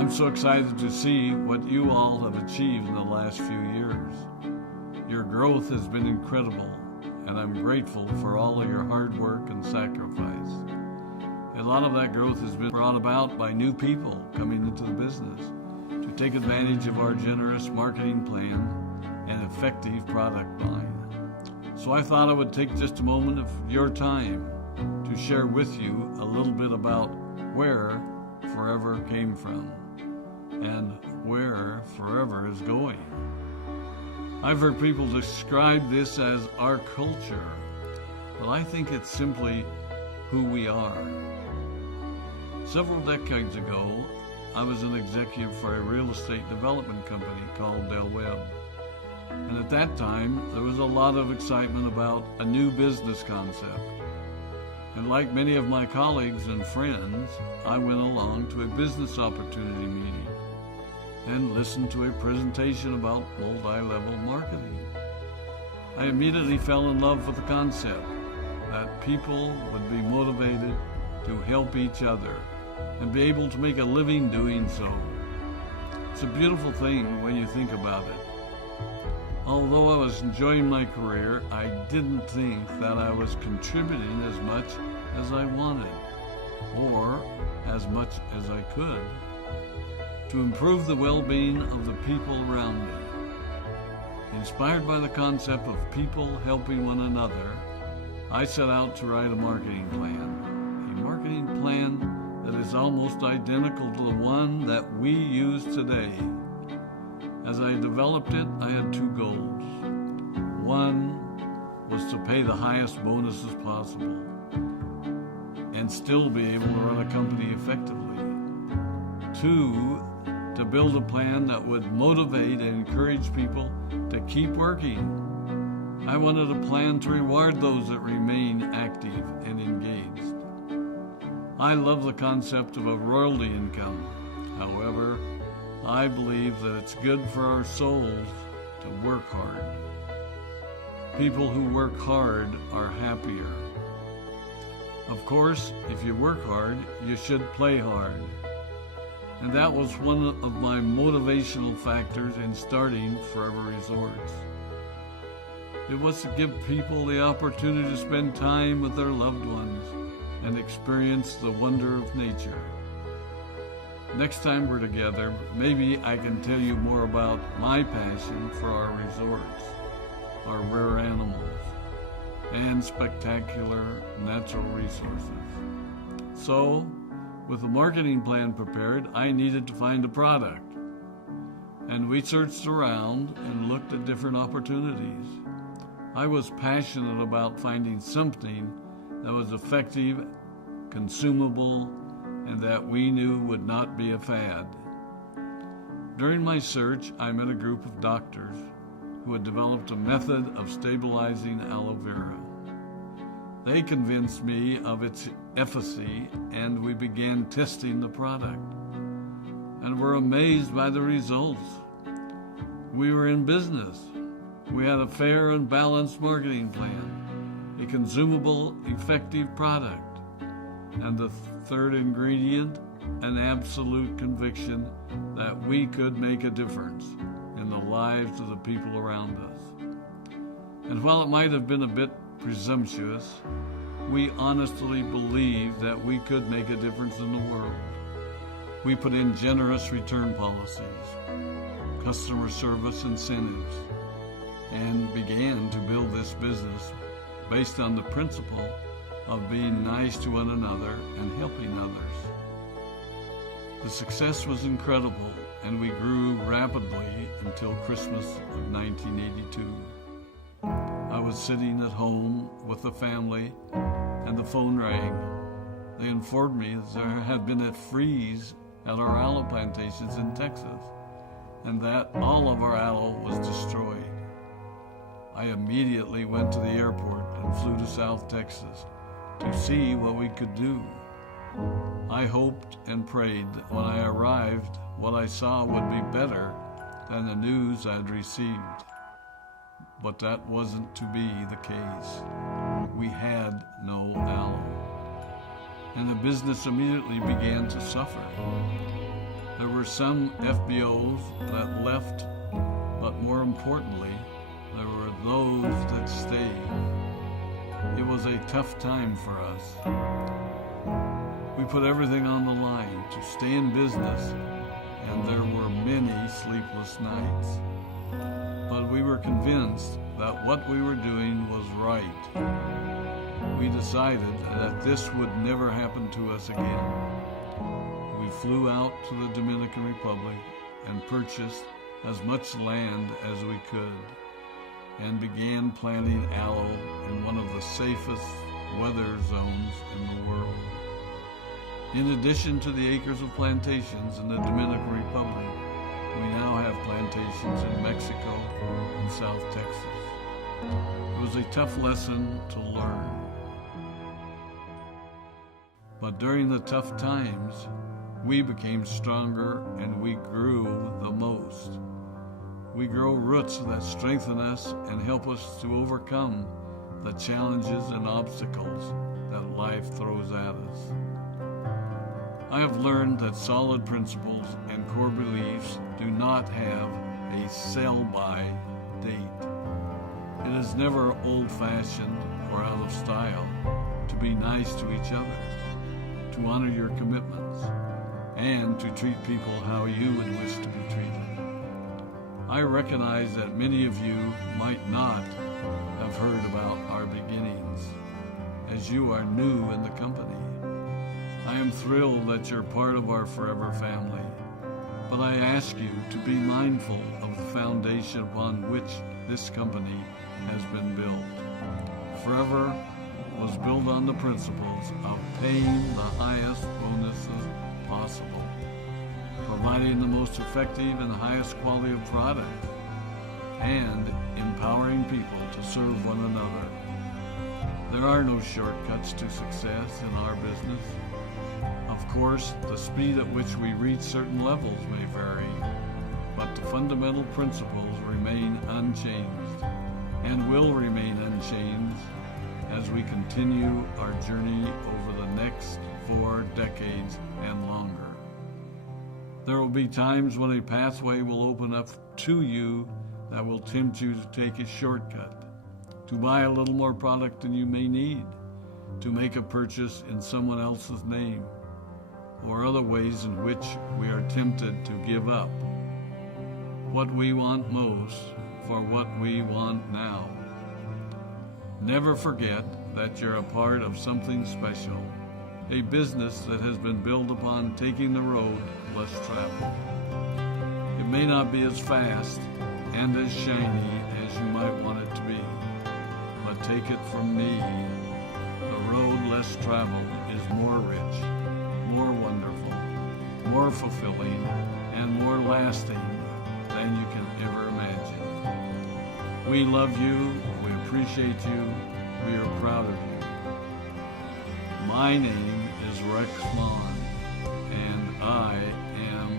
I'm so excited to see what you all have achieved in the last few years. Your growth has been incredible, and I'm grateful for all of your hard work and sacrifice. A lot of that growth has been brought about by new people coming into the business to take advantage of our generous marketing plan and effective product line. So I thought I would take just a moment of your time to share with you a little bit about where Forever came from and where Forever is going. I've heard people describe this as our culture, but I think it's simply who we are. Several decades ago, I was an executive for a real estate development company called Del Webb. And at that time, there was a lot of excitement about a new business concept. And like many of my colleagues and friends, I went along to a business opportunity meeting and listened to a presentation about multi-level marketing. I immediately fell in love with the concept that people would be motivated to help each other and be able to make a living doing so. It's a beautiful thing when you think about it. Although I was enjoying my career, I didn't think that I was contributing as much as I wanted or as much as I could to improve the well-being of the people around me. Inspired by the concept of people helping one another, I set out to write a marketing plan that is almost identical to the one that we use today. As I developed it, I had two goals. One was to pay the highest bonuses possible and still be able to run a company effectively. Two, to build a plan that would motivate and encourage people to keep working. I wanted a plan to reward those that remain active and engaged. I love the concept of a royalty income. However, I believe that it's good for our souls to work hard. People who work hard are happier. Of course, if you work hard, you should play hard. And that was one of my motivational factors in starting Forever Resorts. It was to give people the opportunity to spend time with their loved ones and experience the wonder of nature. Next time we're together, maybe I can tell you more about my passion for our resorts, our rare animals, and spectacular natural resources. So, with the marketing plan prepared, I needed to find a product. And we searched around and looked at different opportunities. I was passionate about finding something that was effective, consumable, and that we knew would not be a fad. During my search, I met a group of doctors who had developed a method of stabilizing aloe vera. They convinced me of its efficacy, and we began testing the product, and were amazed by the results. We were in business. We had a fair and balanced marketing plan, a consumable, effective product, and the third ingredient, an absolute conviction that we could make a difference in the lives of the people around us. And while it might have been a bit presumptuous, we honestly believed that we could make a difference in the world. We put in generous return policies, customer service incentives, and began to build this business based on the principle of being nice to one another and helping others. The success was incredible, and we grew rapidly until Christmas of 1982. I was sitting at home with the family, and the phone rang. They informed me that there had been a freeze at our aloe plantations in Texas, and that all of our aloe was destroyed. I immediately went to the airport and flew to South Texas to see what we could do. I hoped and prayed that when I arrived, what I saw would be better than the news I'd received. But that wasn't to be the case. We had no aloe, and the business immediately began to suffer. There were some FBOs that left, but more importantly, there were those that stayed. It was a tough time for us. We put everything on the line to stay in business, and there were many sleepless nights. But we were convinced that what we were doing was right. We decided that this would never happen to us again. We flew out to the Dominican Republic and purchased as much land as we could, and began planting aloe in one of the safest weather zones in the world. In addition to the acres of plantations in the Dominican Republic, we now have plantations in Mexico and South Texas. It was a tough lesson to learn. But during the tough times, we became stronger and we grew the most. We grow roots that strengthen us and help us to overcome the challenges and obstacles that life throws at us. I have learned that solid principles and core beliefs do not have a sell-by date. It is never old-fashioned or out of style to be nice to each other, to honor your commitments, and to treat people how you would wish to be treated. I recognize that many of you might not have heard about our beginnings, as you are new in the company. I am thrilled that you're part of our forever family, but I ask you to be mindful of the foundation upon which this company has been built. Forever was built on the principles of paying the highest bonuses possible, providing the most effective and highest quality of product, and empowering people to serve one another. There are no shortcuts to success in our business. Of course, the speed at which we reach certain levels may vary, but the fundamental principles remain unchanged and will remain unchanged as we continue our journey over the next 4 decades and longer. There will be times when a pathway will open up to you that will tempt you to take a shortcut, to buy a little more product than you may need, to make a purchase in someone else's name, or other ways in which we are tempted to give up what we want most for what we want now. Never forget that you're a part of something special, a business that has been built upon taking the road less traveled. It may not be as fast and as shiny as you might want it to be, but take it from me, the road less traveled is more rich, more wonderful, more fulfilling, and more lasting than you can ever imagine. We love you, we appreciate you, we are proud of you. My name is Rex Vaughn, and I am